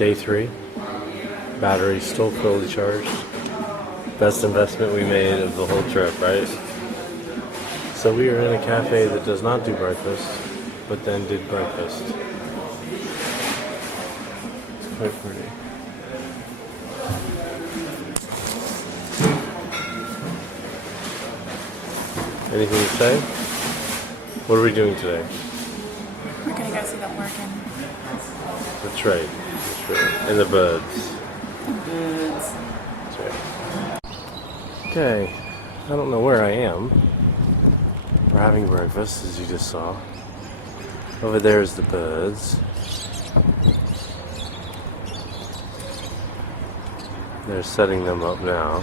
Day 3. Battery still fully charged. Best investment we made of the whole trip, right? So we are in a cafe that does not do breakfast, but then did breakfast. It's quite pretty. Anything to say? What are we doing today? We're gonna go see the organ. That's right. That's right. And the birds. Birds. That's right. Okay. I don't know where I am. We're having breakfast, as you just saw. Over there is the birds. They're setting them up now.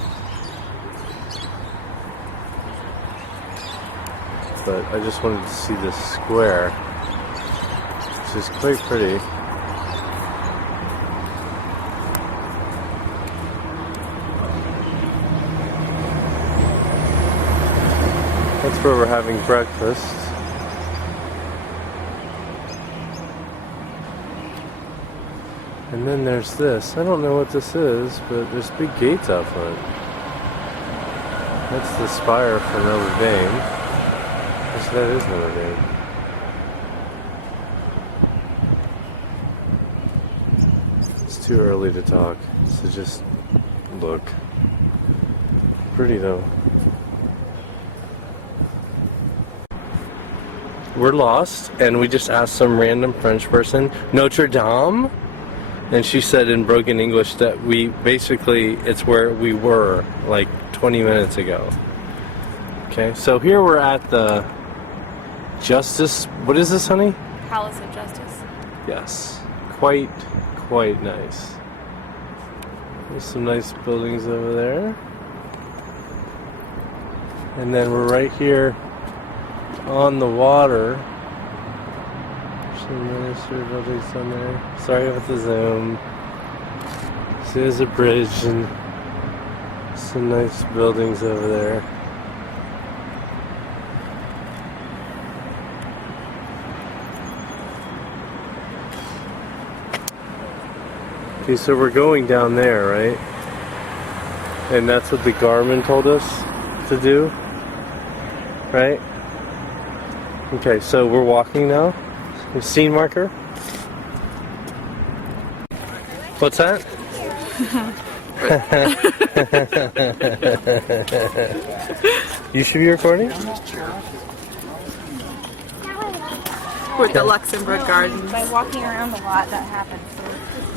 But I just wanted to see this square, which is quite pretty. That's where we're having breakfast. And then there's this. I don't know what this is, but there's big gates out front. That's the spire for Notre Dame. Yes, that is Notre Dame. It's too early to talk, so just look. Pretty though. We're lost, and we just asked some random French person, Notre Dame? And she said in broken English that it's where we were like 20 minutes ago. Okay, so here we're at the Justice, what is this, honey? Palace of Justice. Yes, quite nice. There's some nice buildings over there. And then we're right here on the water. Some ministry buildings on there. Sorry about the zoom. See, there's a bridge and some nice buildings over there. Okay, so we're going down there, right? And that's what the Garmin told us to do, right? Okay, so we're walking now. Scene marker. What's that? You should be recording? We're at the Luxembourg Gardens. By walking around a lot, that happens.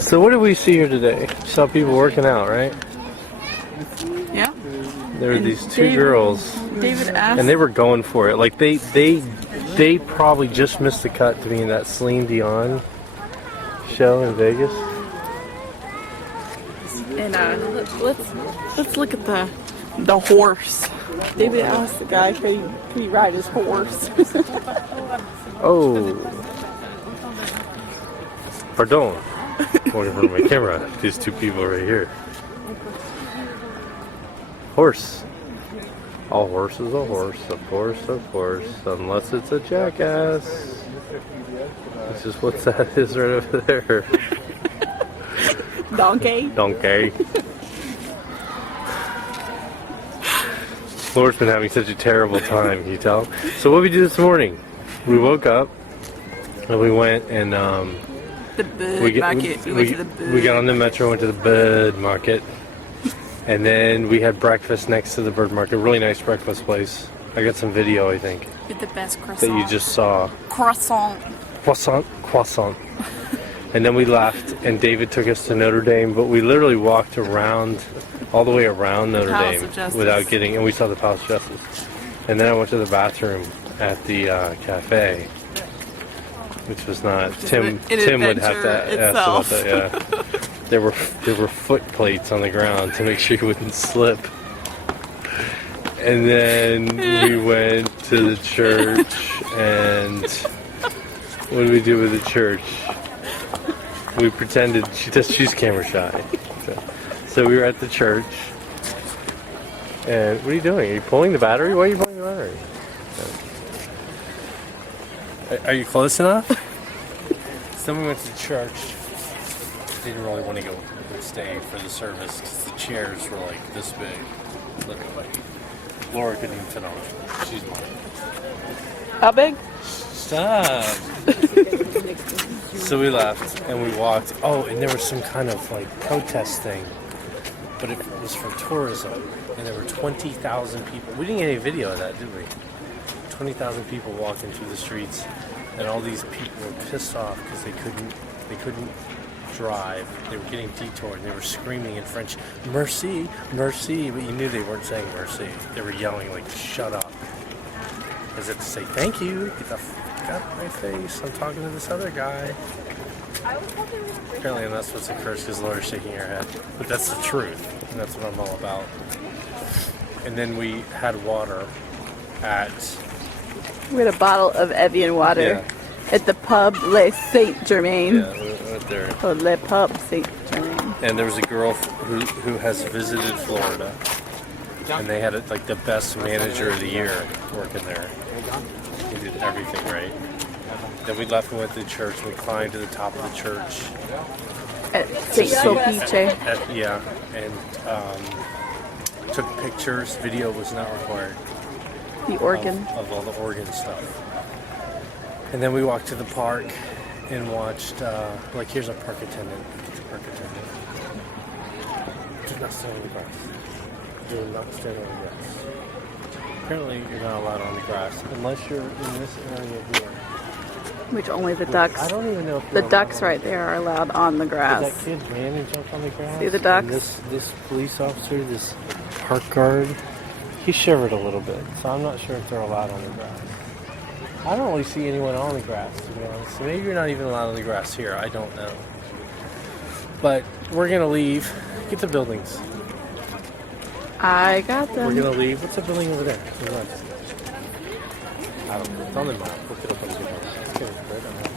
So what did we see here today? Saw people working out, right? Yeah. There were these two girls. David asked. And they were going for it. Like they probably just missed the cut to be in that Celine Dion show in Vegas. And let's look at the horse. David asked the guy, could he ride his horse? Oh. Pardon. Going in front of my camera. These two people right here. Horse. All horse is a horse, of course, unless it's a jackass. It's just what that is right over there. Donkey. Donkey. Laura's been having such a terrible time, can you tell? So what did we do this morning? We woke up and we went and the bird market. We went to the bird. We got on the metro, went to the bird market. And then we had breakfast next to the bird market. Really nice breakfast place. I got some video, I think. With the best croissant. That you just saw. Croissant. Croissant. And then we left, and David took us to Notre Dame, but we literally walked around, all the way around Notre Dame without getting, and we saw the Palace of Justice. And then I went to the bathroom at the cafe, which was not, Tim would have to ask about that, yeah. There were foot plates on the ground to make sure you wouldn't slip. And then we went to the church, and what did we do with the church? We pretended, she's camera shy. So we were at the church, and what are you doing? Are you pulling the battery? Why are you pulling the battery? Are you close enough? Someone went to church. didn't really want to go and stay for the service because the chairs were like this big, literally. Laura couldn't even fit on it. She's mine. How big? Stop. So we left and we walked. Oh, and there was some kind of like protest thing, but it was for tourism, and there were 20,000 people. We didn't get any video of that, did we? 20,000 people walking through the streets, and all these people were pissed off because they couldn't drive. They were getting detoured, and they were screaming in French, "Merci, merci," but you knew they weren't saying merci. They were yelling like, "Shut up," as if to say, "Thank you, get the fuck out of my face. I'm talking to this other guy." Apparently, that's what's a curse because Laura's shaking her head, but that's the truth, and that's what I'm all about. And then we had water at. We had a bottle of Evian water at the pub Le Saint Germain. Yeah, right there. Oh, Le Pub Saint Germain. And there was a girl who has visited Florida, and they had like the best manager of the year working there. He did everything right. Then we left and went to church. We climbed to the top of the church. At St. Sulpice. Yeah, and took pictures. Video was not required. The organ. Of all the organ stuff. And then we walked to the park and watched, like, here's a park attendant. Park attendant. Do not stand on the grass. Do not stand on the grass. Apparently, you're not allowed on the grass unless you're in this area here. Which only the ducks. I don't even know if the ducks right there are allowed on the grass. That kid ran and jumped on the grass. See the ducks? And this police officer, this park guard, he shivered a little bit, so I'm not sure if they're allowed on the grass. I don't really see anyone on the grass, to be honest. So maybe you're not even allowed on the grass here. I don't know. But we're going to leave. Get the buildings. I got them. We're going to leave. What's the building over there? I don't know. It's on the map. Look it up on the map. It's getting right on the map.